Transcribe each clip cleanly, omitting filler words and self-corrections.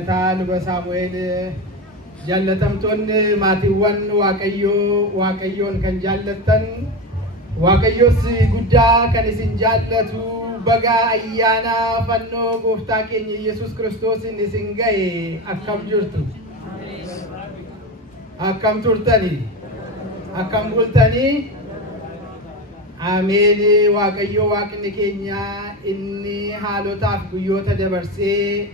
Luba Samuel jallatamtoon maatiiwwan waaqayyoon kan jallatan waaqayyos guddaa kan isin jallatu baga ayyaana fannoo gooftaa keenya Yesuus Kiristoos isin gahe akkam jirtu akkam turtani akkam bultani Ameen waaqayyo waaqni keenya inni haalotaaf guyyoota dabarsee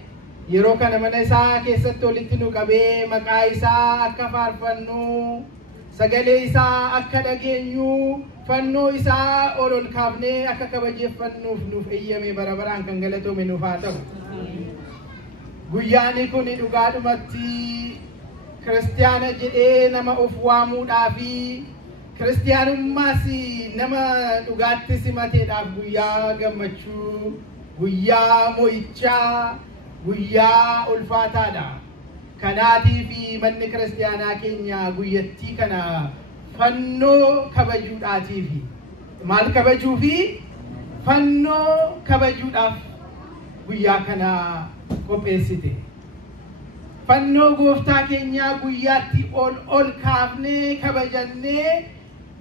yeroo kana mana isaa keessatti walitti nu qabee maqaa isaa akka faarfannu sagalee isaa akka dhageenyu fannoo isaa ol kaafnee akka kabajeeffannuuf nuuf eeyyame bara baraan kan galatoome nuuf haa ta'u. Guyyaan kun dhugaadhumatti kiristaana jedhee nama of waamuudhaafi kiristaanummaas nama dhugaatti simateedhaaf guyyaa gammachuu guyyaa mo'ichaa guyyaa ulfaataadha. Kanaatii fi manni kiristaanaa keenya guyyattii kana fannoo kabajuudhaatiif maal kabajuu fi fannoo kabajuudhaaf guyyaa kana qopheessite. Fannoo gooftaa keenyaa guyyaatti ol kaafnee kabajannee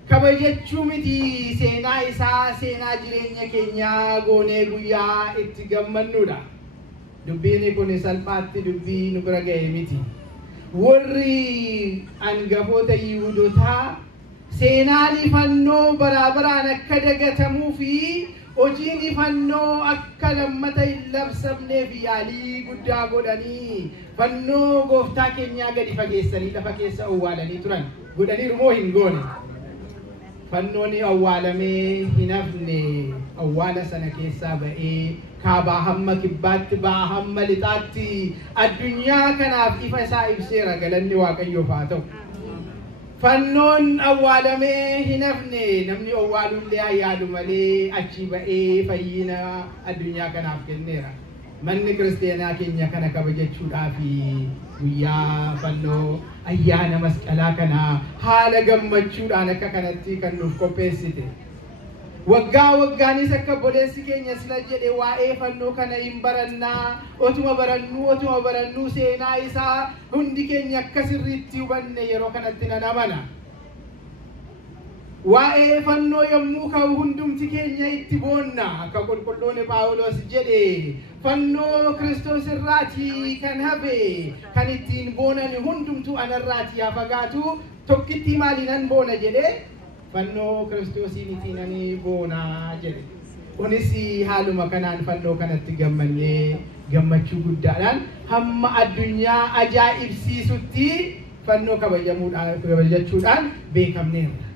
kabajachuu miti seenaa isaa seenaa jireenya keenyaa goonee guyyaa itti gammannudha. Dubbiin kun salphaatti dubbii nu bira ga'e miti. Warri angafoota Yihuudootaa seenaan fannoo bara baraan akka dagatamuu fi hojiin fannoo akka lammata hin labsamneef yaalii guddaa godhanii fannoo gooftaa keenyaa gadi fageessanii lafa keessa awwaalanii turan. Godhaniiru moo hin goone? Fannoon awwaalamee hin hafne awwaala sana keessaa ba'ee kaabaa hamma kibbaatti ba'aa hamma lixaatti addunyaa kanaaf ifa isaa ibseera. Galanni waaqayyoof haa ta'u. Fannoon awwaalamee hin hafne namni awwaalullee haa yaadu malee achi ba'ee fayyina addunyaa kanaaf kenneera. Manni kiristaanaa keenya kana kabajachuudhaaf guyyaa fannoo ayyaana masqalaa kana haala gammachuudhaan akka kanatti kan nuuf qopheessite. Waggaa waggaanis akka boleessi keenya sila jedhe waa'ee fannoo kana hin barannaa otuma barannuu seenaa isaa hundi keenya akka sirriitti hubanne yeroo kanatti nan amana. Waa'ee fannoo yommuu ka'u hundumti keenya itti boonna akka qulqulluun Phaawulos jedhe fannoo Kiristoos irraatii kan hafe kan ittiin boonan hundumtu anarraatii haa fagaatu tokkitti maaliinan boona jedhe fannoo Kiristoosiin ittiin boonaa jedhe. Kunis haaluma kanaan fannoo kanatti gammannee gammachuu guddaadhaan hamma addunyaa ajaa'ibsiisutti fannoo kabajachuudhaan beekamneerra.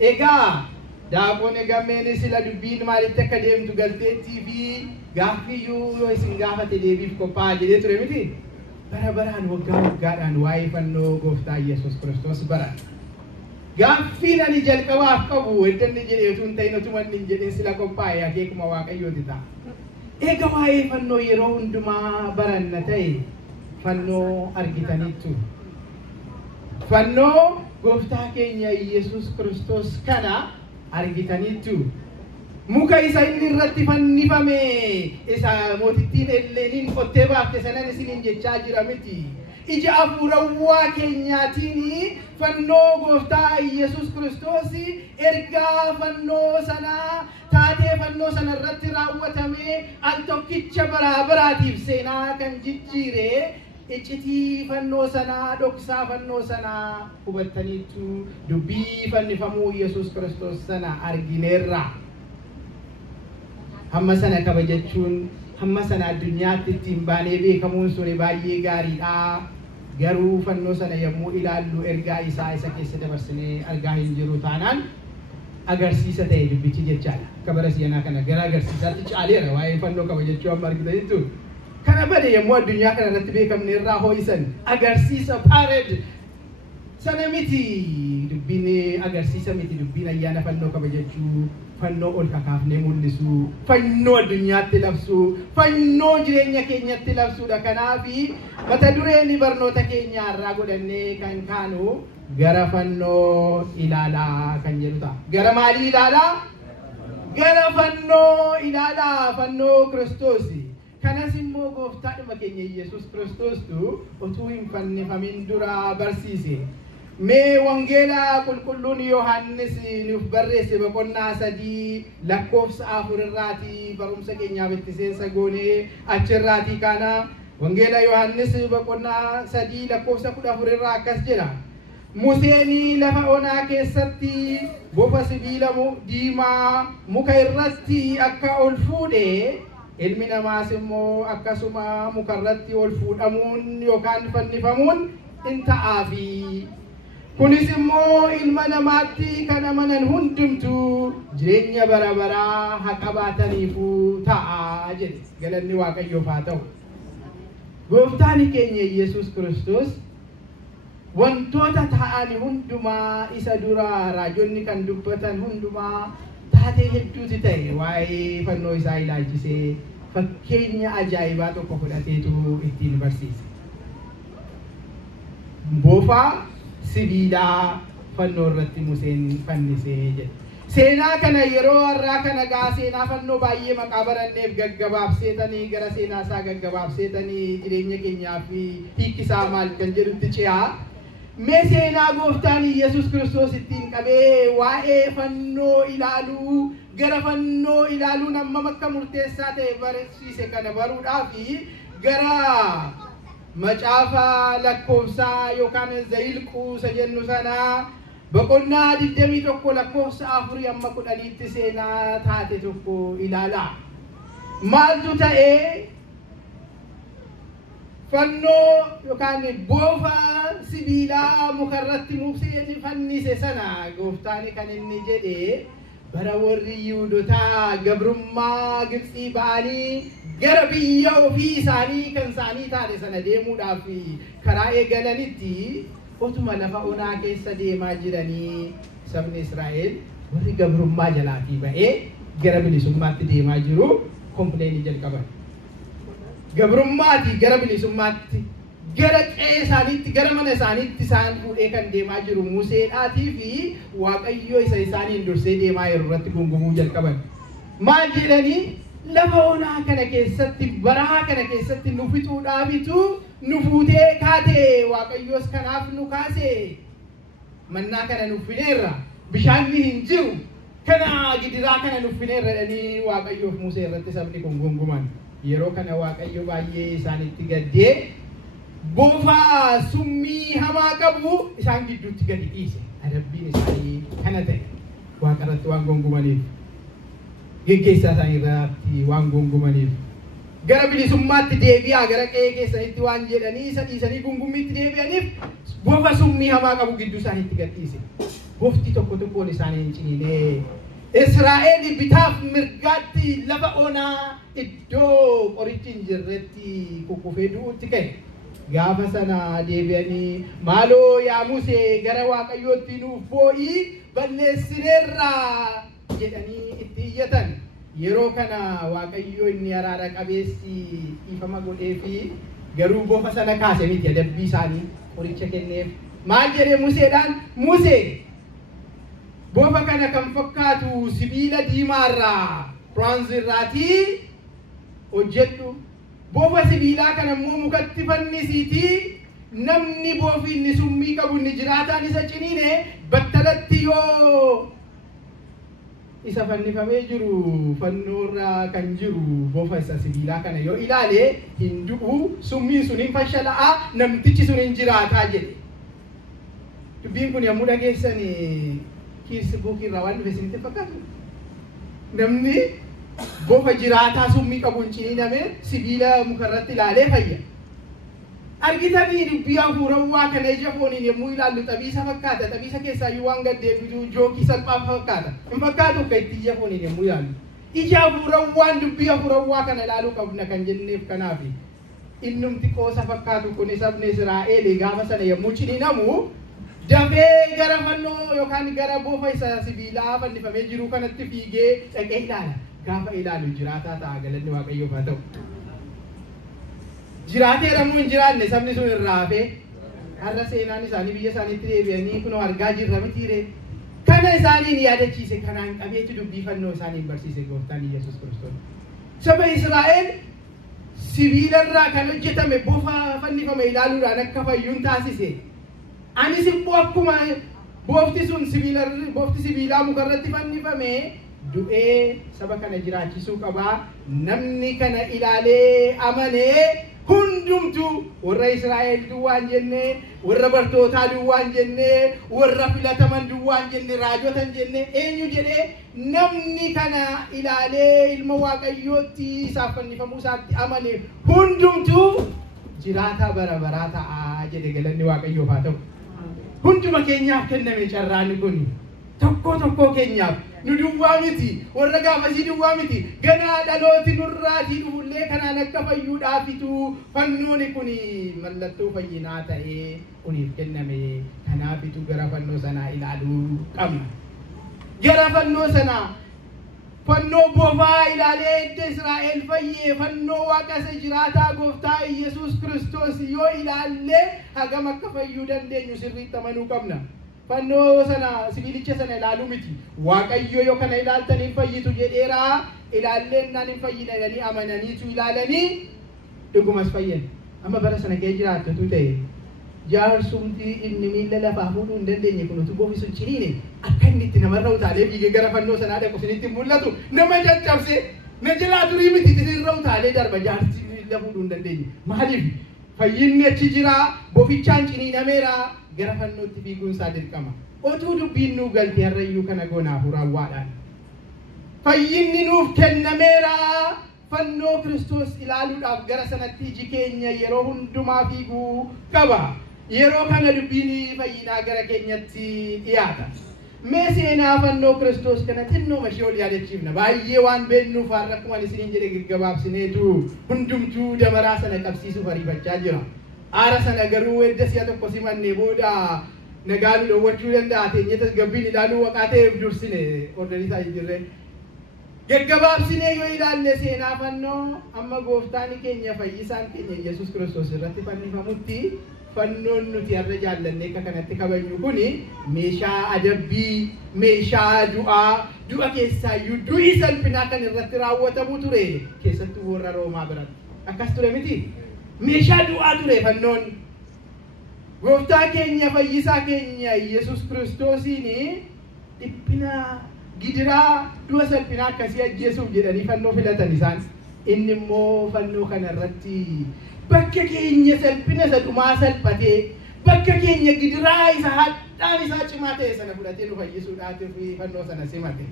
Egaa daaqoon gammeen sila dubbiin maalitti akka deemtu galteettii fi gaaffiyyuu yoo isin gaafate deebiif qophaa'aa jedhee ture miti. Bara baraan waggaa waggaadhaan waa'ee fannoo gooftaa Yesuus Kiristoos baran. Gaaffiin ani jalqabaaf qabu eddanni jedheetu hin ta'in otuma hin jedhin sila qophaa'e akeekuma waaqayyooti ta'a. Egaa waa'ee fannoo yeroo hundumaa baranna ta'e fannoo argitaniittu. Fannoo gooftaa keenya Yesuus Kiristoos kana argitaniittu. Muka isa inni irratti fannifame isa mootittiin Elleeniin qottee baafte sanan isiniin jechaa jira miti. Ija hafuurawwaa keenyaatiin fannoo gooftaa Yesuus Kiristoos ergaa fannoo sanaa taatee fannoo sana irratti raawwatamee al tokkicha bara baraatiif seenaa kan jijjiire iccitii fannoo sanaa dhoksaa fannoo sanaa hubattaniitu dubbii fannifamuu Yesuus Kiristoos sana argineerra. Hamma sana kabajachuun hamma sana addunyaatti ittiin baanee beekamuun sun baay'ee gaariidha. Garuu fannoo sana yommuu ilaallu ergaa isaa isa keessa dabarsinee argaa hin jiru taanaan agarsiisa ta'e dubbichi jechaadha. Kabara siyanaa kana gara agarsiisaatti caaleera waa'ee fannoo kabajachuu amma argitaniittu. Kana bade yommuu addunyaa kana irratti beekamne irraa hoo'isan agarsiisa paared sana miti dubbiin agarsiisa miti dubbiin ayyaana fannoo kabajachuu fannoo ol kakaafnee mul'isu fannoo addunyaatti labsu fannoo jireenya keenyatti labsuudha. Kanaaf mata dureen barnoota keenyaa irraa godhannee kan kaanu gara fannoo ilaalaa kan jedhu ta'a. Gara maalii ilaalaa? Gara fannoo ilaalaa fannoo Kiristoos. kanas immoo gooftaadhuma keenya Yesuus Kiristoostu utuu hin fannifamin dura barsiise. Mee wangeela qulqulluun Yohaannis nuuf barreesse boqonnaa 3 lakkoofsa 4 irraatii barumsa keenyaaf itti seensa goonee achirraatii kana wangeela Yohaannis boqonnaa 3 lakkoofsa 14 irraa akkas jedha. Museen lafa onaa keessatti bofa sibiila diimaa muka irratti akka ol fuudhe ilmi namaas immoo akkasuma muka irratti ol fuudhamuun yookaan fannifamuun in ta'aafi. Kunis immoo ilma namaatti kan amanan hundumtu jireenya bara baraa haa qabaataniifu ta'a jedhe. Galanni Waaqayyoof haa ta'u. Gooftaan keenya Yesuus Kiristoos wantoota ta'an hundumaa isa dura raajonni kan dubbatan hundumaa taatee hedduuti ta'e waa'ee fannoo isaa ilaalchisee fakkeenya ajaa'ibaa tokko fudhateetu ittiin barsiise. Bofa sibiilaa fannoo irratti Museen fannisee jedhe. Seenaa kana yeroo har'aa kana gaa seenaa fannoo baay'ee maqaa baranneef gaggabaabseetanii gara seenaa isaa gaggabaabseetanii jireenya keenyaaf hiikkisaa maal kan jedhutti ce'aa. Mee seenaa gooftaan Yesuus Kiristoos ittiin qabee waa'ee fannoo ilaaluu gara fannoo ilaaluun hammam akka murteessaa ta'e barsiise kana baruudhaaf gara macaafa lakkoofsaa yookaan Zayilquu isa jennu sana boqonnaa 21 lakkoofsa 4 amma 10tti seenaa taate tokko ilaalaa. Maaltu ta'ee fannoo yookaan bofa sibiilaa muka irratti Museen fannise sana gooftaan kan inni jedhe bara warri Yihuudootaa gabrummaa Gibxii ba'anii gara biyya ofii isaanii kan isaanii taate sana deemuudhaaf karaa eegalanitti utuma lafa onaa keessa deemaa jiranii sabni Israa'el warri gabrummaa jalaatii ba'ee gara bilisummaatti deemaa jiru kompleenii jalqaban. Gabrummaati gara bilisummaatti gara qe'ee isaaniitti gara mana isaaniitti isaan fuudhee kan deemaa jiru Museedhaatii fi Waaqayyo isa isaaniin dursee deemaa yeroo irratti gungumuu jalqaban. Maal jedhanii lafa onaa kana keessatti baraa kana keessatti nu fixuudhaafitu nu fuutee kaatee Waaqayyos kanaaf nu kaasee mannaa kana nuuf fineerra bishaanni hin jiru kana gidiraa kana nuuf fineerra jedhanii Waaqayyoof Musee irratti sabni kun gunguman. Yeroo kana Waaqayyo baay'ee isaanitti gaddee bofa summii hamaa qabu isaan gidduutti gadi dhiise. Adabbiin isaanii kana ta'e Waaqa irratti waan gungumaniif geggeessaa isaanii irratti waan gungumaniif gara bilisummaatti deebi'aa gara qe'ee keessanitti waan jedhanii isa dhiisanii gungummiitti deebi'aniif bofa summii hamaa qabu gidduu isaaniitti gadi dhiise. Bofti tokko tokkoon isaanii hin ciniinee Israa'el bitaaf mirgaatti lafa onaa iddoo qorichi hin jirretti kukkufee du'uutti ka'e. Gaafa sana deebi'anii maaloo yaa Musee gara Waaqayyootti nuuf boo'ii balleessineerraa jedhanii itti iyyatan. Yeroo kana Waaqayyo inni araara qabeessi dhiifama godhee fi garuu bofa sana kaase miti adabbii isaanii qoricha kenneef. Maal jedhee Museedhaan Musee bofa kana kan fakkaatu sibiila diimaarraa bronze irraatii hojjedhu. Bofa sibiilaa kana immoo mukatti fannisiitii namni bofi inni summii qabu inni jiraataan isa ciniine battalatti yoo isa fannifamee jiru fannoorra kan jiru bofa isa sibiilaa kana yoo ilaale hin du'u summiin sun hin fashala'a namtichi sun hin jiraataa jedhe. Dubbiin kun yommuu dhageessan Facebook irraa waan dhufe isinitti fakkaatu. Namni bofa jiraataa summii qabuun ciniiname sibiila mukarratti ilaalee fayya. Argitanii dubbii hafuurawwaa kana ija fooniin yommuu ilaallu xabiisa fakkaata. Xabiisa keessaayyuu waan gaddeebitu jookii salphaa fakkaata. Hin fakkaatu akka itti ija fooniin yommuu ilaallu. Ija hafuurawwaan dubbii hafuurawwaa kana ilaaluu qabna kan jenneef kanaaf. Innumti qoosa fakkaatu kun sabni Israa'el gaafa sana yommuu ciniinamu dafee gara fannoo yookaan gara bofa isa sibiilaa fannifamee jiru kanatti fiigee dhaqee ilaala. Gaafa ilaalu jiraataa ta'a galanni Waaqayyoof haa ta'u. Jiraateera moo hin jiraanne sabni sun irraa hafee har'a seenaan isaanii biyya isaaniitti deebi'anii kunoo argaa jirra mitiire. Kana isaaniin yaadachiise kanaan qabeetu dubbii fannoo isaaniin barsiise gooftaan Yesuus Kiristoos. Saba Israa'el sibiilarraa kan hojjetame bofa fannifame ilaaluudhaan akka fayyuun taasise. Anis immoo akkuma bofti sibiilaa mukarratti fannifame du'ee saba kana jiraachisuu qabaa. Namni kana ilaalee amanee hundumtu warra Israa'el duwwaan jennee, warra bartootaa duwwaan jennee, warra filataman duwwaan jennee, raajotan jennee eenyu jedhee namni kana ilaalee ilma Waaqayyootti isaaf fannifamuu isaatti amane hundumtu jiraata bara baraa ta'a jedhe. Galanni Waaqayyoof haa ta'u. Hunduma keenyaaf kenname carraan kun tokko keenyaaf. Nu duwwaa miti, warra gaafasii duwwaa miti. Ganaa dhalooti nurraatii dhufullee kanaan akka fayyuudhaafitu fannoon kun mallattoo fayyinaa ta'ee kuniif kenname. Kanaafitu gara fannoo sanaa ilaaluu qabna. Gara fannoo sanaa fannoo bofaa ilaalee edda Israa'el fayyee fannoo Waaqa isa jiraataa Gooftaa Yesuus Kiristoos yoo ilaallee hagam akka fayyuu dandeenyu sirriitti amanuu qabna. Fannoo sana sibiilicha sana ilaaluu miti. Waaqayyo yoo kana ilaaltanii fayyitu jedheeraa ilaalleen naan hin fayyine jedhanii amananiitu ilaalanii dhugumas fayyan. Amma bara sana ga'ee jiraattu ta'e jaarsumti inni miila lafaa fuudhuu hin dandeenye kun utuu boofi sun ciniine akka inni itti namarra utaalee fiigee gara fannoo sanaa dhaqu isinitti mul'atu nama caccabse na jalaa durii miti isinirra utaalee darba jaarsi miila fuudhuu hin dandeenye. Maaliif fayyinni achi jira, bofichaan ciniinameera. Gara fannootti fiiguun isaa dirqama. Otuu dubbiin nuu galte harrayyuu kana goonaaf raawwaadhaan. Fayyinni nuuf kennameera. Fannoo Kiristoos ilaaluudhaaf gara sanatti iji keenya yeroo hundumaa fiiguu qaba. Yeroo kana dubbiin fayyinaa gara keenyatti dhiyaata. Mee seenaa fannoo Kiristoos kana xinnoo mashee ol yaadachiifna. Baay'ee waan beeknuuf har'a akkuma isiniin jedhe gaggabaabsineetu hundumtuu damaraa sana qabsiisuuf ariifachaa jira. Aara sana garuu edda si'a tokko simannee booda nagaaduu dhoowwachuu danda'a. Teenyetas gabbiin ilaaluu waqaa ta'eef dursine ordanii isaa jirre. Gaggabaabsinee yoo ilaalle seenaa fannoo amma gooftaan keenya fayyisaan keenya Yesuus Kiristoos irratti fannifamutti fannoon nuti har'a jaallannee akka kanatti kabajnu kuni meeshaa adabbii, meeshaa du'a keessaayyuu du'i salphinaa kan irratti raawwatamu ture keessattuu warra Roomaa biratti. Akkas ture miti. Meeshaa du'aa ture fannoon. Gooftaa keenya fayyisaa keenya Yesuus Kiristoosiin dhiphina gidiraa du'a salphinaa akkasii ajjeesuuf jedhanii fannoo filatan isaan. Inni immoo fannoo kana irratti bakka keenya salphina isa dhumaa salphatee bakka keenya gidiraa isa hadhaan isaa cimaa ta'e sana fudhatee nu fayyisuudhaaf fannoo sana simate.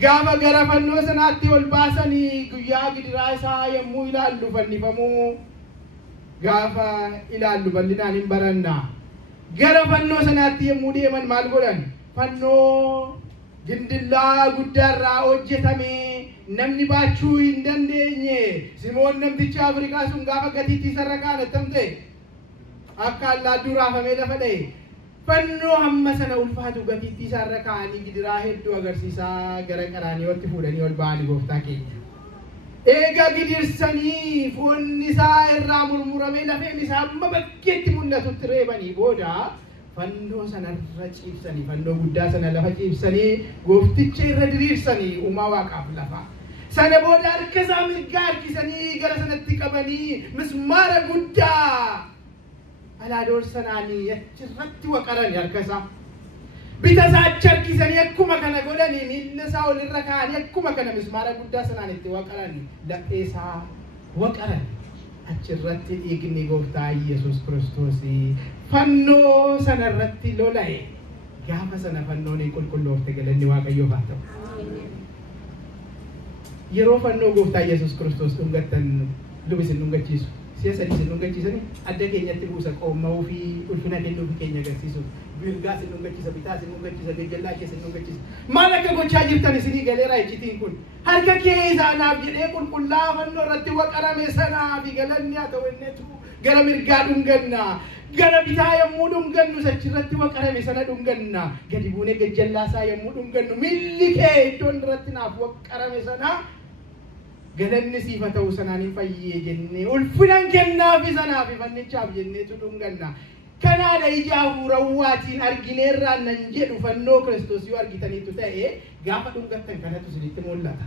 Gaafa gara fannoo sanaatti ol baasanii guyyaa gidiraa isaa yommuu ilaallu fannifamuu gaafa ilaallu bal'inaan hin baranna. Gara fannoo sanaatti yommuu deeman maal godhan? Fannoo gindillaa guddaarraa hojjetame namni baachuu hin dandeenye. Simoon namticha Afrikaa sun gaafa gatiitti isarra kaa'atan ta'e akka allaadduu raafamee lafa dha'e. Fannoo hamma sana ulfaatu gatiitti isaarra kaa'anii gidiraa hedduu agarsiisaa gara qaraaniyooti fuudhanii ol ba'anii gooftaa keenya. Eega gidirsanii foonni isaa irraa murmuramee lafeen isaa amma bakkeetti mul'atutti reebanii booda fannoo sanarra ciibsanii fannoo guddaa sana lafa ciibsanii goofticha irra diriirsanii uumaa waaqaaf lafa. Sana booda harka isaa mirgaa harkisanii gara sanatti qabanii mismaara guddaa alaadoor sanaanii achirratti waqaranii harka isaa. Bita isaa achi harkisanii akkuma kana godhanii miilla isaa olirra kaa'anii akkuma kana mismaara guddaa sanaan itti waqaranii laphee isaa waqaranii. Achirratti dhiigni gooftaa Yesuus Kiristoos fannoo sanarratti lola'e. Gaafa sana fannoon qulqulloofte galanni Waaqayyoof haa ta'u. Yeroo fannoo gooftaa Yesuus Kiristoos dhungattan lubisin dhungachiisu. Siya sadii sin dhungachiisanii adda keenyatti buusa qooma'uu fi ulfina kennuu fi keenya agarsiisuuf. Birgaa sin dhungachiisa, bitaa sin dhungachiisa, gajjallaa kee sin dhungachiisa. Maal akka gochaa jirtan isinii galeera iccitiin kun. Harka kee isaanaaf jedhee qulqullaa fannoo irratti waqarame sanaaf galanni haa ta'u innetu gara mirgaa dhunganna. Gara bitaa yommuu dhungannu sachirratti waqarame sana dhunganna. Gadi buunee gajjallaa isaa yommuu dhungannu milli kee iddoon irratti naaf waqarame sana galanni siif haa ta'u sanaan hin fayyee jennee ulfinan kennaafi sanaaf fannichaaf jenneetu dhunganna. Kanaadha ija hafuurawwaatiin argineerraan nan jedhu fannoo Kiristoos yoo argitaniitu ta'e gaafa dhungattan kanatu isinitti mul'ata.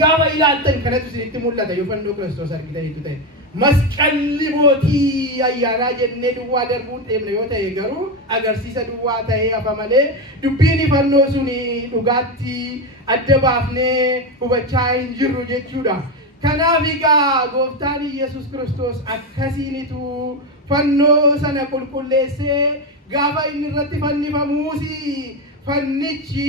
gaafa ilaaltan kanatu isinitti mul'ata yoo fannoo Kiristoos argitaniitu ta'e. Masqalli mootii ayyaanaa jennee duwwaa darbuun deemna yoo ta'e garuu agarsiisa duwwaa ta'ee hafa malee dubbiin fannoo suni dhugaatti adda baafnee hubachaa hin jirru jechuudha. Kanaaf egaa gooftaan Yesuus Kiristoos akkasiinitu fannoo sana qulqulleessee gaafa inni irratti fannifamuusi fannichi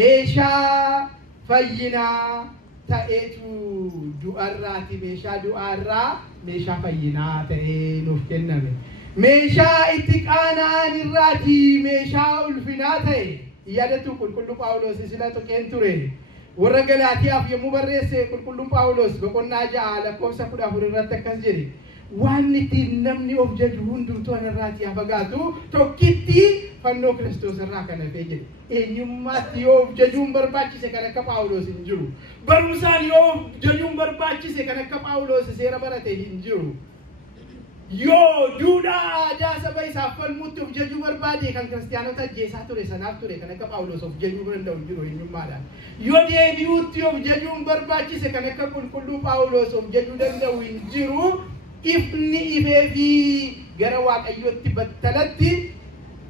meeshaa fayyinaa ta'eetu du'arraati meeshaa du'arraa meeshaa fayyinaa ta'ee nuuf kenname. Meeshaa itti qaana'an irraati meeshaa ulfinaa ta'e yaadatu qulqulluu Phaawulos sila tuqeen ture. Warra Galaatiyaaf yommuu barreesse qulqulluun Phaawulos boqonnaa 6 lakkoofsa 14 irratti akkas jedhe. Waan ittiin namni of jaju hundumtuu anarraati haa fagaatu tokkitti fannoo Kiristoos irraa kan hafe jedhe. Eenyummaatti yoo of jajuun barbaachise kan akka Phaawulos hin jiru. Barumsaan yoo of jajuun barbaachise kan akka Phaawulos seera barate hin jiru. Yoo duudhaa aadaa saba isaaf falmutti of jajuu barbaade kan kiristaanota ajjeesaa ture sanaaf ture kan akka Phaawulos of jajuu danda'u hin jiru eenyummaadhaan. Yoo deebi'uutti of jajuun barbaachise kan akka qulqulluu Phaawulos of jajuu danda'u hin jiru. Ifni ifee fi gara Waaqayyootti battalatti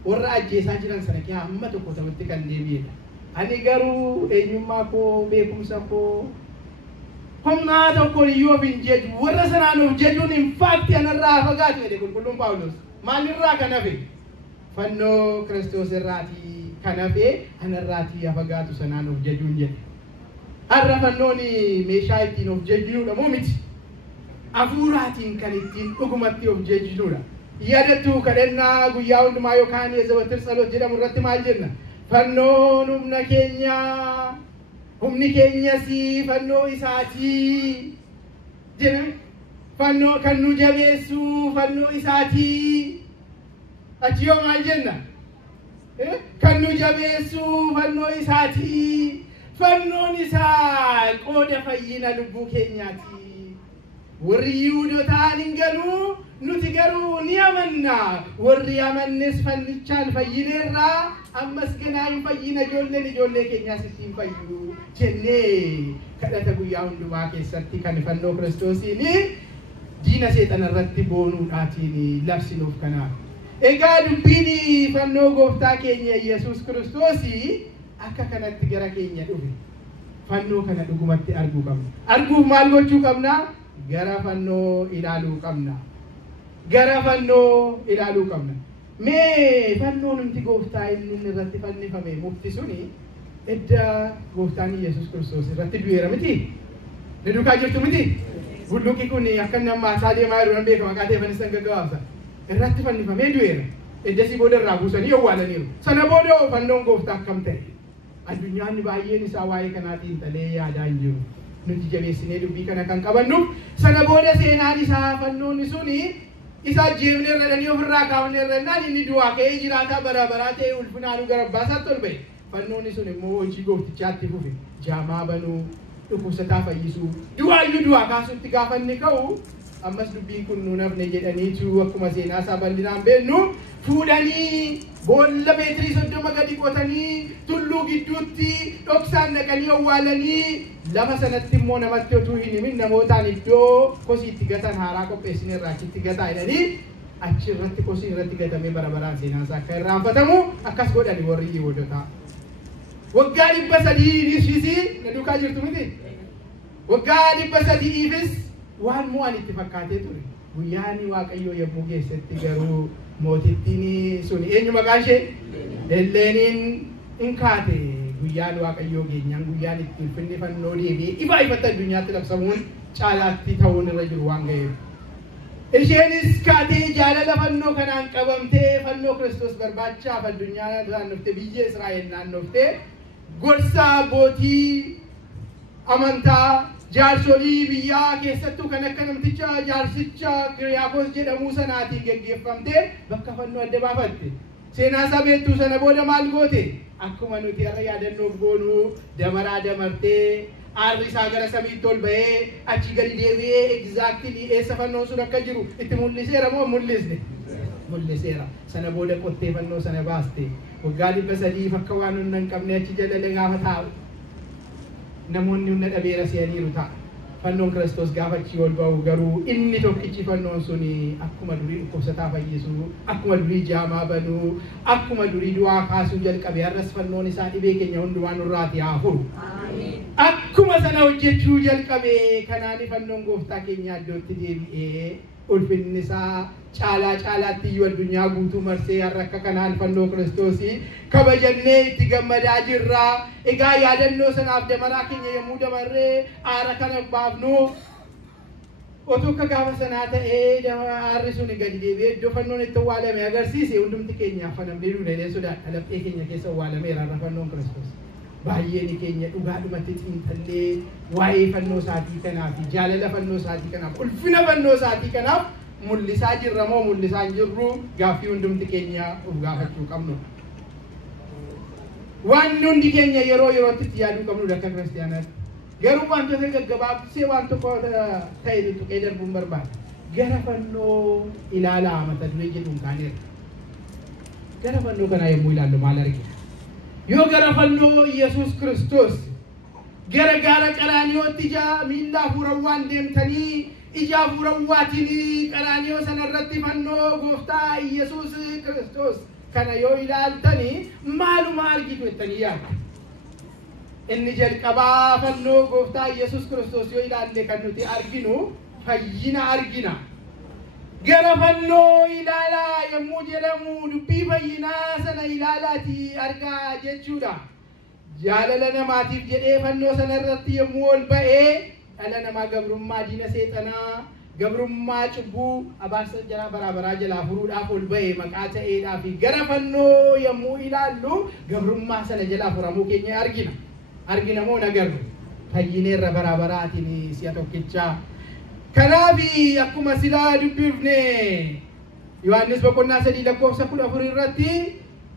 warra ajjeesaa jiran sana kee hamma tokko ta'utti kan deebi'edha. Ani garuu eenyummaa koo beekumsa koo humnaa tokkoon iyyuu hin jaju warra sanaan of jajuun hin faakti anarraa fagaatu jedhe qulqulluun Phaawulos. Maalirraa kan hafe? Fannoo Kiristoos irraatii kan hafe anarraatii fagaatu sanaan of jajuun jedhe. Har'a fannoon meeshaa ittiin of jajuudha moo miti? Afuuraatiin kan ittiin dhugumatti of jajnuudha. Yaadatu kadhannaa guyyaa hundumaa yookaan Zawatir ጸሎት jedhamu irratti maal jenna? Fannoon humni keenyas fannoo isaatii jenna. Fannoo kan nu jabeessu fannoo isaatii. Achi yoo maal jenna? Kan nu jabeessu fannoo isaatii. Fannoon isaa qooda fayyina lubbuu keenyaati. Warri Yihuudootaan hin galuu nuti garuu ni amanna. Warri amannes fannichaan fayyineerraa ammas ganaa hin fayyina ijoollee keenyaas ittiin fayyu jennee kadhata guyyaa hundumaa keessatti kan fannoo Kiristoosiin diina seexana irratti boonuudhaatiin labsinuuf kanaaf. Egaa dubbiin fannoo gooftaa keenya Yesuus Kiristoosii akka kanatti gara keenya dhufe. Fannoo kana dhugumatti arguu qabna. Arguuf maal gochuu qabna? Gara fannoo ilaaluu qabna. Gara fannoo ilaaluu qabna. Mee fannoon nuti gooftaa inni irratti fannifame mufti suni edda gooftaan Yesuus Kiristoos irratti du'eera miti? Ni duukaa jirtu miti? Bulluqi kun akka nama asaa deemaa jiru nan beekama qaatee fannisan gaggabaabsa. Irratti fannifamee du'eera. Eddasii booda irraa buusanii owwaalaniiru. Sana booda fannoon gooftaa akkam ta'e? Addunyaan baay'een isaa waa'ee kanaatiin talee yaadaa hin jiru. Nuti jabeessinee dubbii kana kan qabannuuf sana booda seenaan isaa fannoon suni isa jeemnee irradanii ofirraa kaafnee irrannaan inni du'aa ka'ee jiraataa bara baraa ta'e ulfinaanuu gara baasaatti ol ba'e. Fannoon sun immoo hojii gooftichaatti fufe jaamaa banuu dhukkubsataa fayyisuu du'aayyuu du'aa kaasuutti gaafa inni ka'u ammas dubbiin kun nuun hafne jedhaniitu akkuma seenaa isaa bal'inaan beennu fuudhanii boolla meetirii 30 gadi qotanii tulluu gidduutti dhoksaan dhaqanii owwaalanii lafa sanatti immoo namatti otuu hin himin namootaan iddoo kosii itti gatan haaraa qopheessine irraa achitti gataa jedhanii achi irratti kosii irratti gatamee bara baraan seenaan isaa akka irraanfatamu akkas godhani warri Yihuudootaa. Waggaa 300 na duukaa jirtu miti? Waggaa 300 waan mo'an itti fakkaatee ture. Guyyaan Waaqayyoo yommuu geessetti garuu mootittiin sun eenyu maqaan ishee? Elleeniin hin kaate. Guyyaan Waaqayyoo geenyaan guyyaan ittiin fannifannoo deebi'ee ifa ifatti addunyaatti labsamuun caalaatti ta'uun irra jiru waan ga'eef. Isheenis kaatee jaalala fannoo kanaan qabamtee fannoo Kiristoos barbaachaaf addunyaa naannoftee biyya Israa'el naannoftee gorsa abbootii amantaa jaarsolii biyyaa keessattuu kan akka namticha jaarsicha Kiriyaakos jedhamuu sanaatiin geggeeffamtee bakka fannoo adda baafatte. Seenaa isaa beektuu sana booda maal goote? Akkuma nuti har'a yaadannoof goonu damaraa damartee aarri isaa gara samiitti ol ba'ee achi gadi deebi'ee egzaaktilii eessa fannoon sun akka jiru itti mul'iseera moo mul'isne? Mul'iseera. Sana booda qottee fannoo sana baaste. Waggaa 300 akka waan hunda hin qabne achi jala gaafa taa'u. namoonni humna dhabeera seeniiru ta'a. Fannoon Kiristoos gaafachii ol ba'u garuu inni tokkichi fannoon suni akkuma durii dhukkubsataa fayyisu, akkuma durii jaamaa banuu, akkuma durii du'aa kaasuu jalqabe har'as fannoon isaa dhibee keenya hundumaa nurraati haa furu. Akkuma sana hojjechuu jalqabe kanaan fannoon gooftaa keenya iddootti deebi'ee ulfinni isaa caalaatti iyyuu addunyaa guutuu marsee har'a akka kanaan fannoo Kiristoosii kabajannee itti gammadaa jirra. Egaa yaadannoo sanaaf damaraa keenya yommuu damarree aara kana baafnu otoo akka gaafa sanaa ta'ee aarri sun gadi deebi'ee iddoo fannoon itti awwaalame agarsiise hundumti keenya afanamnee duunee sodaadha. Laphee keenya keessa awwaalameera har'a fannoon Kiristoos. Baay'een keenya dhugaadhumatti xiinxallee waa'ee fannoo isaatii kanaaf jaalala fannoo isaatii kanaaf ulfina fannoo isaatii kanaaf mul'isaa jirra moo mul'isaa hin jirru gaaffii hundumti keenya of gaafachuu qabnu. Waan hundi keenya yeroo yerootti yaaduu qabnu akka kiristaanaatti. Garuu wantoota gaggabaabsee waan tokko ta'e tuqee darbuun barbaada. Gara fannoo ilaalaa mata duree jedhuun kaaneera. Gara fannoo kanaa yommuu ilaallu maal argina? Yoo gara fannoo Yesuus Kiristoos gara gaara Qaraaniyootti ija miilla hafuurawwaan deemtanii ija hafuurawwaatiin Qaraaniyoo sanarratti fannoo gooftaa Yesuus Kiristoos kana yoo ilaaltanii maaluma argitu jettanii yaaddu? Inni jalqabaa fannoo gooftaa Yesuus Kiristoos yoo ilaalle kan nuti arginu fayyina argina. Gara fannoo ilaalaa yommuu jedhamu dubbii fayyinaa sana ilaalaati argaa jechuudha. Jaalala namaatiif jedhee fannoo sanarratti yommuu ol ba'ee dhala namaa gabrummaa diina seexanaa gabrummaa cubbuu abaarsa jalaa baraabaraa jalaa furuudhaaf ol ba'ee maqaa ta'eedhaa fi gara fannoo yommuu ilaallu gabrummaa sana jalaa furamuu keenya argina moo nagarru? Fayyineerra baraabaraatiin si'a tokkichaa. Kanaafi akkuma silaa dubbifne Yohaannis boqonnaa 3:14 irratti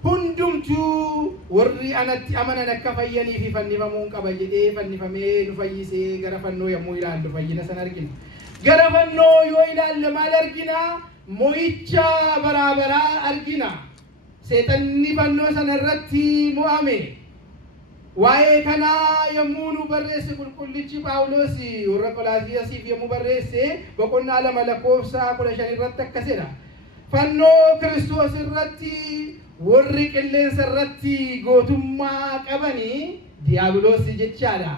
hundumtuu warri anatti amanan akka fayyanii fi fannifamuun qaba jedhee fannifamee nu fayyisee gara fannoo yommuu ilaallu fayyina sana argina. Gara fannoo yoo ilaalle maal argina? Mo'icha baraabaraa argina. Seexanni fannoo sana irratti mo'ame. Waa'ee kanaa yommuu nu barreesse qulqullichi Phaawulos warra Qolaasiyaasiif yommuu barreesse boqonnaa 2:15 irratti akkasidha. Fannoo Kiristoos irratti warri qilleensa irratti gootummaa qabanii diiyaabiloos jechaadha.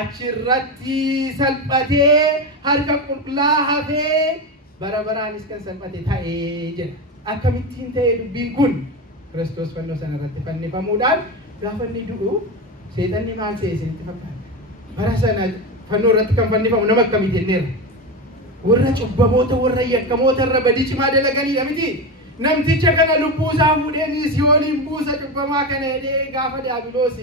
Achirratti salphatee harka qulqullaa hafee bara baraanis kan salphate ta'ee jedha. Akkamittiin ta'ee dubbiin kun Kiristoos fannoo sana irratti fannifamuudhaan gaafa inni du'u seexanni maal ta'e isinitti fakkaata? Bara sana fannoo irratti kan fannifamu nama akkamii jenneera? Warra cubbamoota warra yakkamoota irra badii cimaa dalaganiidha miti? Namticha kana lubbuu isaa fuudheenis yooliin buusa cubbamaa kana jedhee gaafa diiyaabiloos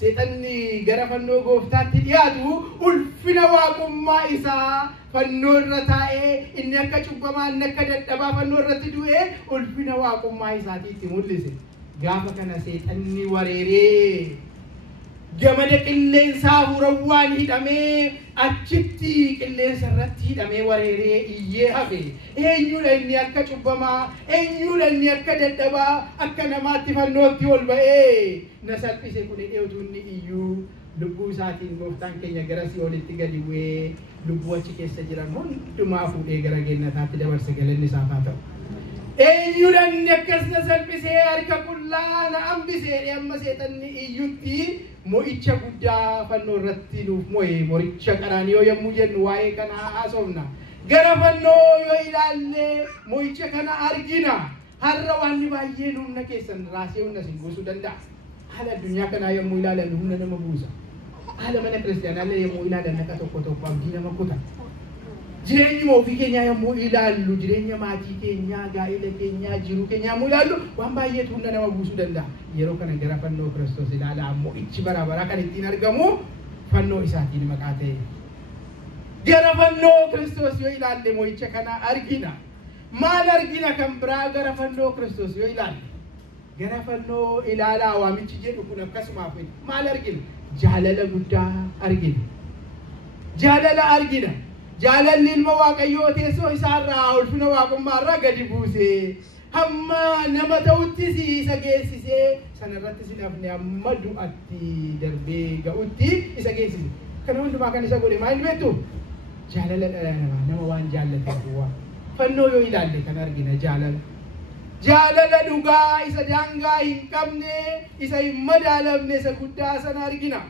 seexanni gara fannoo gooftaatti dhiyaatu ulfina waaqummaa isaa fannoo irra taa'ee inni akka cubbamaa inni akka dadhabaa fannoo irratti du'ee ulfina waaqummaa isaatiitti mul'ise. Gaafa kana seexanni wareeree gamada qilleensaa hafuurawwaan hidhamee achitti qilleensa irratti hidhamee wareeree iyyee hafe. Eenyudha inni akka cubbamaa, eenyudha inni akka dadhabaa akka namaatti fannootti ol ba'ee na salphise kun dheetu inni iyyuu lubbuu isaatiin gooftaan keenya gara si'oolitti gadi bu'ee lubbuu achi keessa jiran hundumaa fuudhee gara gannataatti dabarse galanni isaaf haa ta'u. Eenyudha inni akkas na salphisee harka qullaa na hambisee amma seexanni iyyutti mo'icha guddaa fannoo irratti nuuf mo'e mo'icha Qaraaniyoo yommuu jennu waa'ee kanaa haasofna. Gara fannoo yoo ilaalle mo'icha kana argina. Har'a waan baay'een humna keessan raasee humna isin buusuu danda'a. Haala addunyaa kanaa yommuu ilaalan humna nama buusa. Haala mana kiristaanaallee yommuu ilaalan naqa tokko abdii nama kuta. Jireenya ofii keenyaa yommuu ilaallu jireenya maatii keenyaa gaa'ela keenyaa jiruu keenyaa yommuu ilaallu waan baay'eetu humna nama buusuu danda'a. Yeroo kana gara fannoo Kiristoos ilaalaa mo'ichi baraabaraa kan ittiin argamu fannoo isaatiin maqaa ta'e. Gara fannoo Kiristoos yoo ilaalle mo'icha kana argina. Maal argina kan biraa gara fannoo Kiristoos yoo ilaalle? Gara fannoo ilaalaa waamichi jedhu kun akkasumaaf maal argina? Jaalala guddaa argina. Jaalala argina. jaalalli ilma waaqayyoo teessoo isaarraa ulfina waaqummaarraa gadi buusee hamma nama ta'utti isa geessisee sanarratti si dhabne amma du'atti darbee ga'utti isa geessise. Kana hundumaa kan isa godhe maal beektu? Jaalala dhala namaa nama waan jaallateef bu'aa. Fannoo yoo ilaalle kan argina jaalala. Jaalala dhugaa isa daangaa hin qabne isa hin madaalamne isa guddaa sana argina.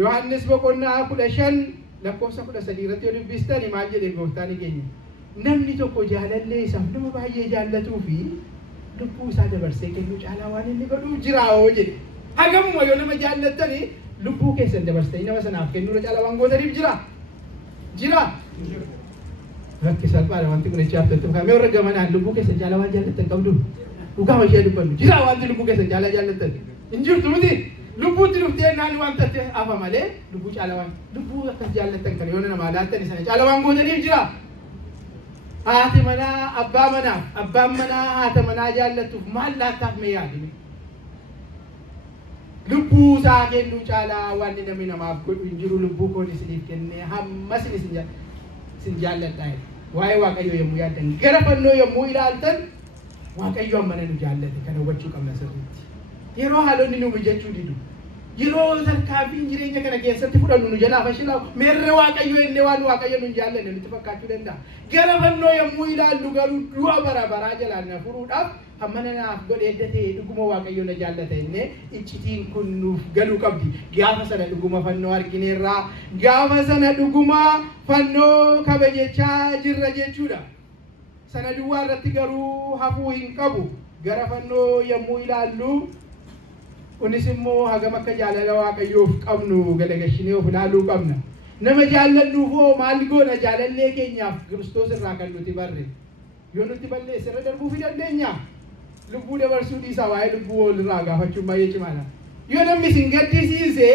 Yohaannis boqonnaa 15 lakkoofsa 13 irratti yoo dubbistan maal jedhe gooftaan keenya? Namni tokko jaalallee isaaf nama baay'ee jaallatuu fi lubbuu isaa dabarsee kennuu caalaa waan inni godhu jira oo jedhe. Hagamuma yoo nama jaallattani lubbuu keessan dabarsee nama sanaaf kennuu caalaa waan gootaniif jira. Rakki salphaadha wanti kun ichi haftattu kamee warra gamanaan lubbuu keessan caalaa waan jaallattan qabdu. Dhugaa ishee dubbannu jira wanti lubbuu keessan caalaa jaallattan. Hin jirtu miti. Lubbuutti dhuftee naan waan tatte hafa malee lubbuu caalaa waan lubbuu akkas jaallattan kana yoo nama laattani sana caalaa waan gootaniif jira. Haati manaa abbaan manaa haata manaa jaallattuuf maal laattaaf mee yaadime? Lubbuu isaa kennuu caalaa waan namni namaaf godhu hin jiru. Lubbuu koon isiniif kennee hammas isin jaalladhaa. Waa'ee Waaqayyoo yommuu yaaddan gara fannoo yommuu ilaaltan Waaqayyo ammana nu jaallate kana hubachuu qabna sirriitti. Yeroo haalonni nu mijachuu didu yeroo tarkaanfiin jireenya kana keessatti fudhannu nu jalaa fashilaa meerre Waaqayyo illee waan Waaqayyo nu jaallanne nutti fakkaachuu danda'a. Gara fannoo yommuu ilaallu garuu du'a bara baraa jalaan na furuudhaaf hammana naaf godhee datee dhuguma Waaqayyo na jaallata innee iccitiin kun nuuf galuu qabdi. Gaafa sana dhuguma fannoo argineerraa gaafa sana dhuguma fannoo kabajachaa jirra jechuudha. Sana duwwaa irratti garuu hafuu hin qabu. Gara fannoo yommuu ilaallu kunis immoo hagam akka jaalala Waaqayyoof qabnu galagashinee of ilaaluu qabna. Nama jaallannuuf hoo maal goona? Jaalallee keenyaaf Kiristoos irraa kan nuti barre. Yoo nuti balleesse irra darbuu fi dandeenya. Lubbuu dabarsuu dhiisaa waa'ee lubbuu walirraa gaafachuun baay'ee cimaadha. Yoo namni isin gaddisiise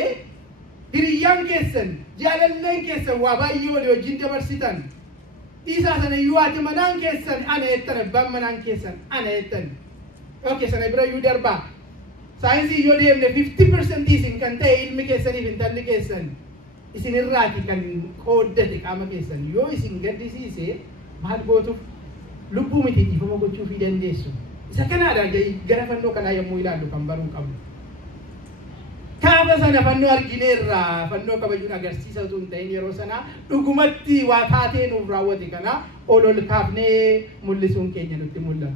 hiriyyaan keessan jaalalleen keessan waa baay'ee walii wajjin dabarsitan dhiisaa sana iyyuu haati manaan keessan ana jettan abbaan manaan keessan ana jettan. Okay, sana bira iyyuu darbaa. Saayinsii yoo deemne 50% isin kan ta'e ilmi keessaniif intalli keessan isin irraati kan qooddate qaama keessan yoo isin gaddisiise maal gootuuf lubbuu miti dhiifama gochuu fi dandeessu. Isa kanaadha gara fannoo kanaa yommuu ilaallu kan baruu qabnu. Kaafa sana fannoo argineerraa fannoo kabajuun agarsiisa osoo hin ta'in yeroo sana dhugumatti waa taatee nuuf raawwate kana ol kaafnee mul'isuun keenya nutti mul'ata.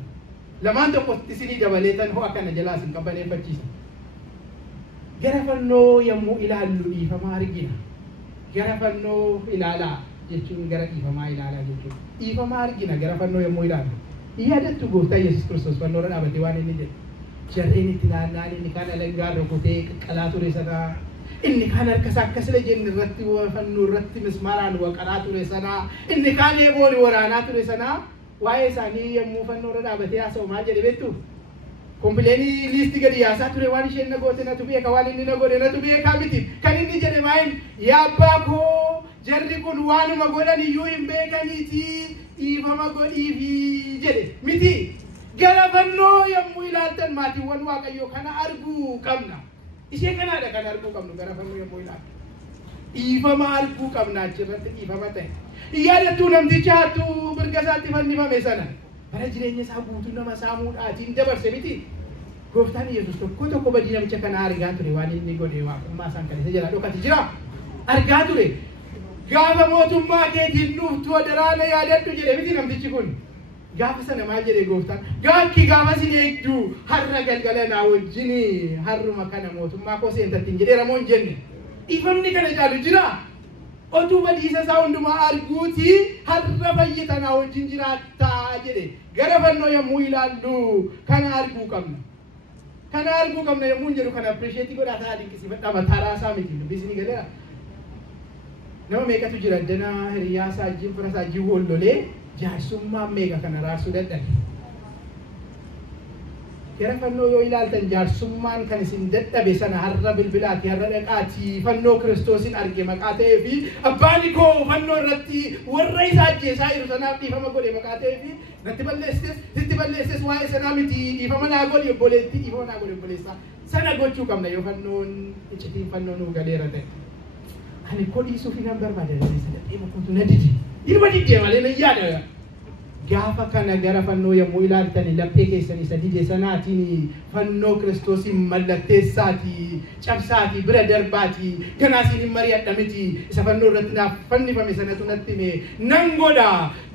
Lamaan tokkotti isinii dabaleetan ho'a kana jalaa isin qabbaneeffachiisa. Gara fannoo yommuu ilaallu dhiifama argina. Gara fannoo ilaalaa jechuun gara dhiifamaa ilaalaa jechuudha. Dhiifama argina gara fannoo yommuu ilaallu. Yaadattu gooftaa Yesuus Kiristoos fannoorra dhaabatee waan inni jedhe. Jarreen itti naanna'an inni kaan alangaa rukutee qaqqalaa ture sanaa. Inni kaan harkasaa akkasila jenne irratti fannoo irratti mismaaraan waqalaa ture sanaa. Inni kaan eeboon waraanaa ture sanaa. Waa'ee isaanii yommuu fannoorra dhaabatee haasa'u maal jedhe beektu? Kompleenii liisti gadi yaasaa ture waan isheen na goote natu beeka waan inni na godhe natu beekaa miti. Kan inni jedhe maal? Yaa abbaa koo jarri kun waanuma godhan iyyuu hin beekaniiti dhiifama godhiifi jedhe miti. Gara fannoo yommuu ilaaltan maatiiwwan Waaqayyoo kana arguu qabna. Ishee kanaadha kan arguu qabnu gara fannoo yommuu ilaallu. Dhiifama arguu qabna achirratti dhiifama ta'e. Yaadattuu namticha hattuu mirga isaatti fannifame sana bara jireenya isaa guutuu nama saamuudhaatiin dabarse miti. Gooftaan Yesuus tokko badii namicha kana argaa ture waan inni godhe waaqummaa isaan kan isa jalaa dhokate jira. Argaa ture. Gaafa mootummaa keetiin dhuftu daraana yaadadhu jedhe miti namtichi kun. Gaafa sana maal jedhe gooftaan? Gaakki gaafa sin eegdu har'a galgala naa wajjin har'uma kana mootummaa koo seentattiin jedhee ramoon jenne. Dhiifamni kana caalu jira. Otuu badiisa isaa hundumaa arguuti har'a fayyitanaa wajjin jiraattaa jedhe. Gara fannoo yommuu ilaallu kana arguu qabna. Kana arguu qabna yommuu jedhu kana appreciate godhataa dinqisiifadhaa mataa isaa miti dubbisni galeera. Nama meeqatu jira addana hiriyaa isaa wajjin fira isaa wajjin wallolee jaarsummaan meeqa kana raarsuu dadhabe. Gara fannoo yoo ilaaltan jaarsummaan kan isin dadhabe sana har'a bilbilaati har'a dhaqaatii fannoo Kiristoosin arge maqaa ta'ee fi abbaan koo fannoo irratti warra isaa ajjeesaa jiru sanaaf dhiifama godhe maqaa ta'ee fi natti balleesses waa'ee sanaa miti dhiifama naa godhe obboleetti dhiifama naa godhe obboleessaa sana gochuu qabna yoo fannoon iccitiin fannoo nuuf galeera ta'e. ani kodii suufi nan barbaada sadaqee bakkotu na didi ilma didee malee na yaada gaafa kana gara fannoo yommuu ilaaltanii laphee keessanii isa didee sanaatiin fannoo Kiristoosiin mallatteessaati cabsaati bira darbaati ganaasiin mari'adha miti isa fannoo irratti naaf fannifame sanatu natti hime nan godha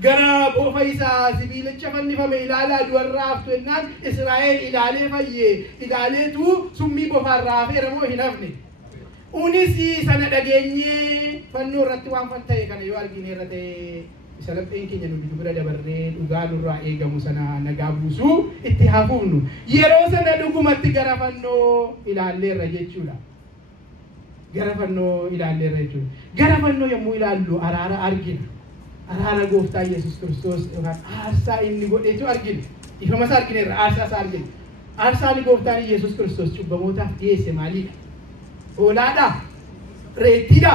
gara bofa isaa sibiilicha fannifame ilaalaa du'arraa haftu ennaan Israa'el ilaalee fayyee ilaaleetu summii bofaarraa hafeera moo hin hafne unisi sana dhageenyee fannoo irratti waan fanta'e kana yoo argine irra ta'e salapheen keenya nu dubara dabarree dhugaa nurraa eegamu sana nagaa buusuu itti hafuufnu yeroo sana dhugumatti gara fannoo ilaalleerra jechuudha gara fannoo ilaalleerra jechuudha gara fannoo yommuu ilaallu araara argina araara gooftaa Yesuus Kiristoos aarsaa inni godheetu argina ifamas argineerra aarsaa isaa argina aarsaan gooftaan Yesuus Kiristoos cubbamootaaf dhiyeesse maaliidha hoolaadha reettiidha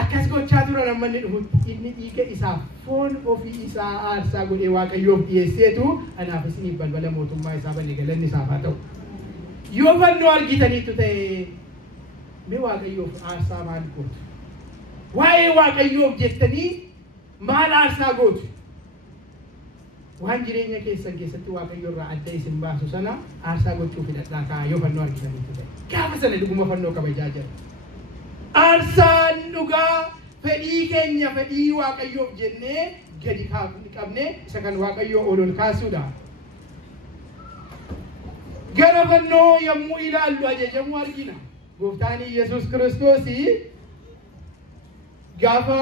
akkas gochaa turan ammanni dhufutti inni dhiiga isaa foon ofii isaa aarsaa godhee Waaqayyoof dhiyeesseetu anaaf isiniif balbala mootummaa isaa banee galanni isaaf haa ta'u yoo fannoo argitaniitu ta'e mee Waaqayyoof aarsaa maal gootu waa'ee Waaqayyoof jettanii maal aarsaa gootu waan jireenya keessan keessatti Waaqayyo irraa adda isin baasu sana aarsaa gochuuf hidhadhaa kaa yoo fannoo argitaniitu ta'e gaafa sana dhuguma fannoo kabajaa jira arsaan dhugaa fedhii keenya fedhii Waaqayyoof jennee gadi qabne isa kan Waaqayyoo ol kaasuudha gara fannoo yommuu ilaallu ajajamuu argina gooftaan Yesuus Kiristoos gaafa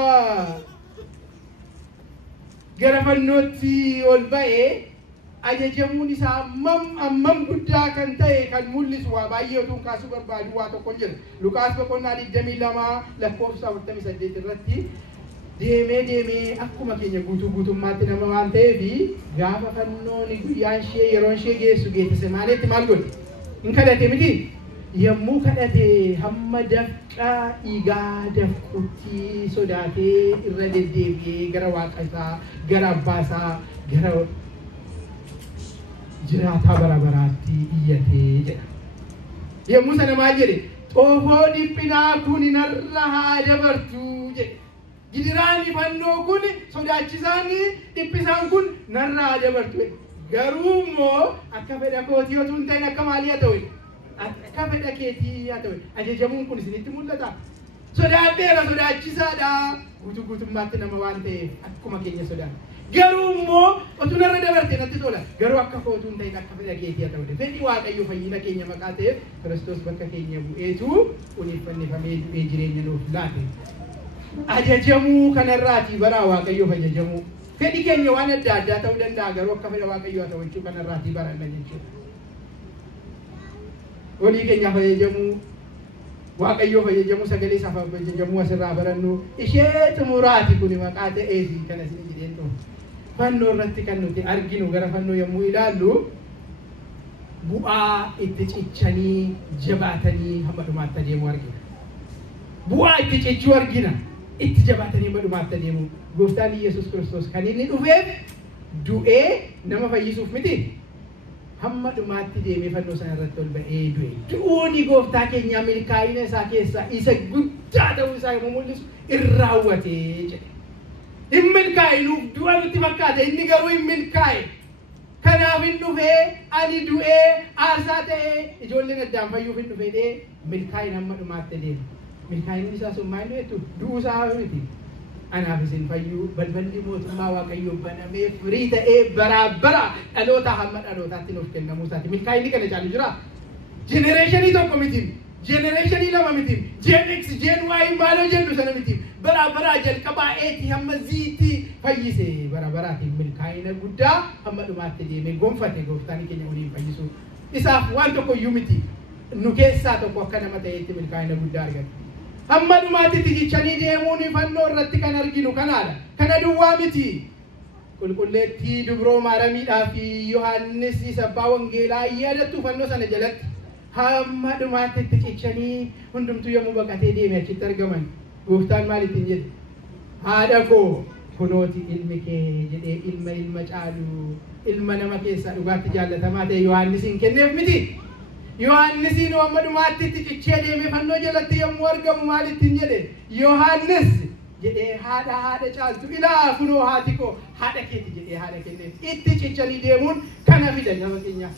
gara fannootti ol ba'ee ajajamuun isaa ammam guddaa kan ta'e kan mul'isu waa baay'ee utuun kaasuu barbaadu waa tokko jira Luqaas boqonnaa 22 lakkoofsa 48 irratti deemee akkuma keenya guutummaatti nama waan ta'eef gaafa fannoon guyyaan ishee yeroon ishee geessu Geetsemaneetti maal godhe hin kadhate miti yommuu kadhate hamma dafqa dhiigaa dafqutti sodaatee irra deddeebi'ee gara Waaqa isaa gara Abbaa isaa gara jiraataa bara baraatti iyyatee jedha yommuu sana maal jedhe xoofoo dhiphinaa kun narra haa dabartu jedhe gidiraan fannoo kun sodaachisaan dhiphisaan kun narra haa dabartu garuu immoo akka fedha kootii otoo hin ta'in akka maalii haa ta'u akka fedha keetii haa ta'u ajajamuun kun isinitti mul'ata sodaadheera sodaachisaadha guutummaatti nama waan ta'eef akkuma keenya sodaadha garuu immoo otoo narra dabarte natti tola garuu akka kootuun ta'in akka fedha keetii haa ta'u fedhi Waaqayyo fayyina keenya maqaa ta'eef Kiristoos bakka keenya bu'eetu uffannifamee du'ee jireenya nuuf laate ajajamuu kanarraati bara Waaqayyo ajajamuu fedhi keenya waan adda addaa ta'uu danda'a garuu akka fedha Waaqayyo haa ta'u jechuu kanarraati baranna jechuudha walii keenyaaf ajajamuu Waaqayyo ajajamuu sagalee isaaf ajajamuu asirraa barannu ishee xumuraati kun maqaa ta'eefi kana isin jedheen ta'u fannoo irratti kan nuti arginu gara fannoo yommuu ilaallu bu'aa itti cichanii jabaatanii hamma dhumaatti adeemuu argina bu'aa itti cichuu argina itti jabaatanii hamma dhumaatti adeemuu gooftaan Yesuus Kiristoos kan inni dhufeef du'ee nama fayyisuuf miti hamma dhumaatti deemee fannoo sana irratti ol ba'ee du'e du'uuni gooftaa keenya milkaa'ina isaa keessaa isa guddaa ta'uu isaa yommuu mul'isu irraawwatee jedhe hin milkaa'inuuf du'a nutti fakkaate inni garuu hin milkaa'e kanaaf hin dhufee ani du'ee aarsaa ta'ee ijoolleen addaan fayyuuf hin dhufee milkaa'ina hamma dhumaatti deema milkaa'inni isaa sun maal jettu du'uu isaa miti anaaf isin fayyuu balballi mootummaa Waaqayyoo banamee firii ta'ee baraabara dhaloota hamma dhalootaatti nuuf kennamuu isaati milkaa'inni kana caalu jira jenereeshinii tokko miti jenereeshinii lama miti Gen X Gen Y maaloo jennu sana miti baraabara jalqabaa eetii hamma ziitii fayyise baraabaraatiin milkaa'ina guddaa hamma dhumaatti deemee gonfate gooftaan keenya waliin fayyisu isaaf waan tokko iyyuu miti nu keessaa tokko akka nama ta'eetti milkaa'ina guddaa argate hamma dhumaatti tigichanii deemuun fannoo irratti kan arginu kanaadha kana duwwaa miti qulqulleettii dubroo maaramiidhaa fi Yohaannis isa abbaa wangeelaa yaadattu fannoo sana jalatti hamma dhumaatti tigichanii hundumtuu yommuu baqatee deeme achitti argaman gooftaan maal ittiin jedhe haadha koo kunooti ilmi kee jedhee ilma caalu ilma nama keessaa dhugaatti jaallatamaa ta'e Yohaannis hin kenneef miti Yohaannisiin ammadumaatti xixiqqee deemee fannoo jalatti yommuu argamu maalitti hin jedhe Yohaannis jedhee haadha caaltu ilaa kunoo haati koo haadha keeti jedhee haadha kenne itti cichanii deemuun kana fida nama keenya.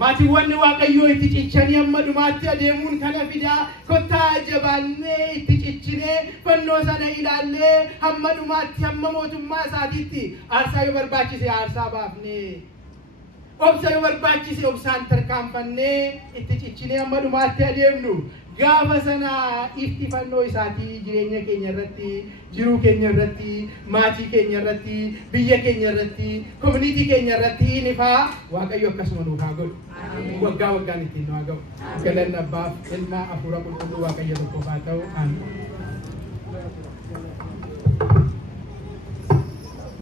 Maatiiwwan Waaqayyoo itti cichanii ammadumaatti adeemuun kana fida kottaa jabaannee itti cichinee fannoo sana ilaallee ammadumaatti hamma mootummaa isaatiitti aarsaa yoo barbaachise aarsaa baafnee. Obsa yoo barbaachise obsaan tarkaanfannee itti cichinee ammadumaatti adeemnu gaafa sana ifti fannoo isaatii jireenya keenya irratti jiruu keenya irratti maatii keenya irratti biyya keenya irratti komuniitii keenya irratti ni faa Waaqayyo akkasuma nuuf haa godhu. Waggaa waggaan ittiin nu haa ga'u. Galanni Abbaaf Ilma Hafuura Qulqulluu Waaqayyo tokkoof haa ta'u. Amiin.